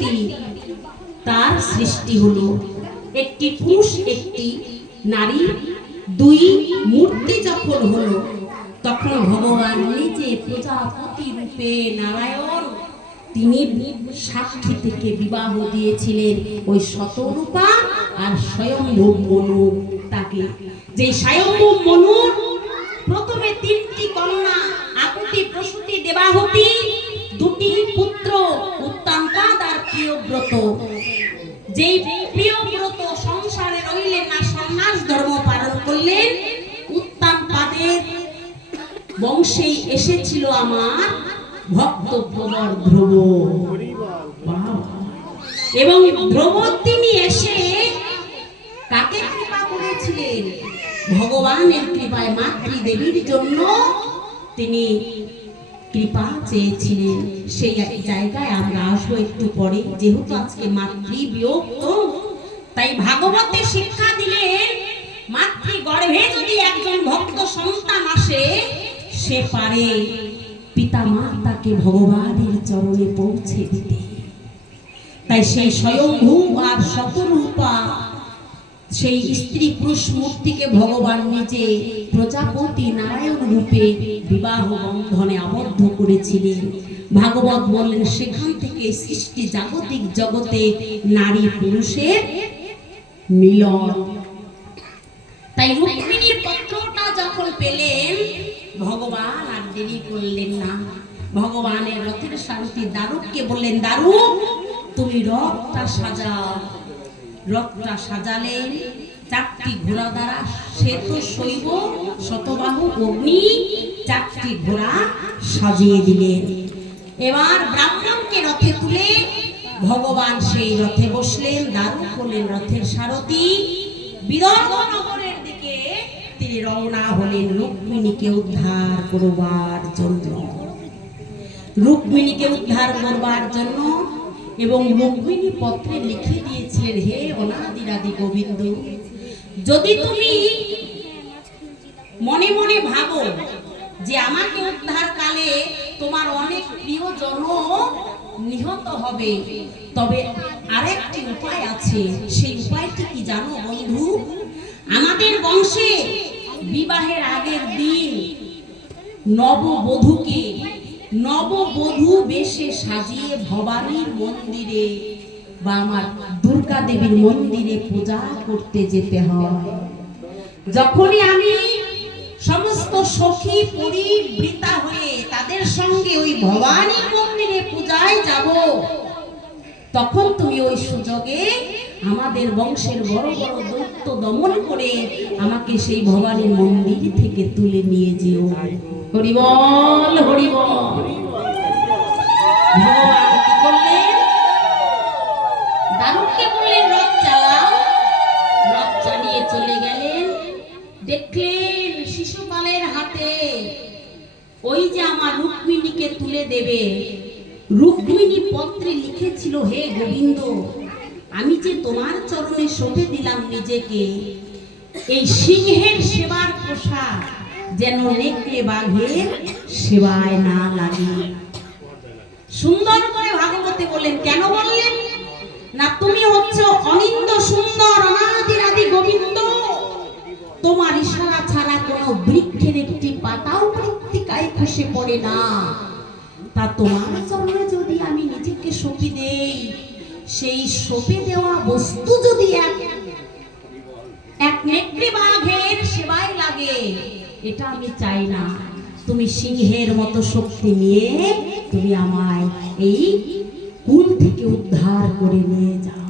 মূর্তি তার সৃষ্টি হলো। একটি পুরুষ একটি নারী, দুই মূর্তি যখন হলো তখন ভগবান নিজে প্রজাপতি রূপে নারায়ণ তিনি সাক্ষী থেকে বিবাহ দিয়েছিলেন ওই শতরূপা আর স্বয়ম্ভূ মনু তাকে। যে স্বয়ম্ভূ মনুর প্রথমে তিনটি কন্যা আকুতি, প্রসূতি, দেবাহুতি, দুটি পুত্র উত্তানপাদ আর প্রিয়ব্রত। যেই প্রিয়ব্রত সংসারে রইলেন না, সন্ন্যাস ধর্ম পালন করলেন, উত্তানপাদের বংশেই এসেছিল আমার ভক্ত প্রবর ধ্রুব। এবং ধ্রুব তিনি এসে কাকে কৃপা করেছিলেন? ভগবানের কৃপায়, মাতৃদেবীর জন্য তিনি কৃপা চেয়েছিলেন। সেই জায়গায় আমরা আসবো একটু পরে, যেহেতু আজকে মাতৃবিয়োগ, তো তাই ভাগবতে শিক্ষা দিলেন মাতৃগর্ভে যদি একজন ভক্ত সন্তান আসে, সে পারে পিতা মাতাকে ভগবানের চরণে পৌঁছে দিতে। তাই সেই স্বয়ম্ভূ আর শতরূপা সেই স্ত্রী পুরুষ মূর্তিকে ভগবান নিজে প্রজাপতি নারায়ণ রূপে বিবাহ বন্ধনে আবদ্ধ করেছিলেন। ভাগবত বলেন সেখান থেকে সৃষ্টি জাগতিক জগতে নারী পুরুষের মিলন। তাই রুক্মিণীর পত্রটা যখন পেলেন, ভগবান আর দেরি করলেন না। ভগবানের রথের সারথি দারুককে বললেন, দারুক তুমি রথটা সাজাও। রথটা সাজালেন চারটি ঘোড়া দ্বারা, শ্বেত শৈব শতবাহু অগ্নি চারটি ঘোড়া সাজিয়ে দিলেন। এবার ব্রাহ্মণকে রথে তুলে ভগবান সেই রথে বসলেন। দারুক হলেন রথের সারথি। বিদর্ভ নগরের দিকে তিনি রওনা হলেন রুক্মিণীকে উদ্ধার করবার জন্য। রুক্মিণীকে উদ্ধার করবার জন্য এবং রুক্মিণী পত্রে লিখে দিয়েছিলেন, হে অনাদিরাদি গোবিন্দ, যদি তুমি মনে মনে ভাবো যে আমাকে উদ্ধার কালে তোমার অনেক প্রিয়জন নিহত হবে, তবে আরেকটি উপায় আছে। সেই উপায়টি কি জানো বন্ধু? আমাদের বংশে বিবাহের আগের দিন নববধূকে নববধূ বেশে সাজিয়ে ভবানীর মন্দিরে বা আমার দুর্গা দেবীর মন্দিরে পূজা করতে যেতে হয়। যখনই আমি সমস্ত সখী পরিবৃতা হয়ে তাদের সঙ্গে ওই ভবানীর মন্দিরে পূজায় যাব, তখন তুমি ওই সুযোগে আমাদের বংশের বড় বড় দৈত্য দমন করে আমাকে সেই ভবানীর মন্দির থেকে তুলে নিয়ে যেও। হরি বল, হরি বল। ভগবান কি করলেন? দারুককে বললেন রথ চালাও। রথ চালিয়ে চলে গেলেন। দেখলেন শিশুপালের হাতে ওই যে আমার রুক্মিণীকে তুলে দেবে। রুক্মিণী পত্রে লিখেছিল, হে গোবিন্দ, আমি যে তোমার চরণে সঁপে দিলাম নিজেকে, এই সিংহের সেবার প্রসাদ যেন নেকড়ে বাঘের সেবায় না লাগে। সুন্দর করে ভাগবতে বললেন। কেন বললেন? না, তুমি হচ্ছে অনিন্দ সুন্দর অনাদিরাদি গোবিন্দ, তোমার ইশারা ছাড়া কোনো বৃক্ষের একটি পাতাও মৃত্তিকায় খসে পড়ে না। তা তোমার চরণে যদি আমি নিজেকে সঁপে দেই, সেই সঁপে দেওয়া বস্তু যদি এক নেকড়ে বাঘের সেবায় লাগে, এটা আমি চাই না। তুমি সিংহের মতো শক্তি নিয়ে তুমি আমায় এই কুল থেকে উদ্ধার করে নিয়ে যাও।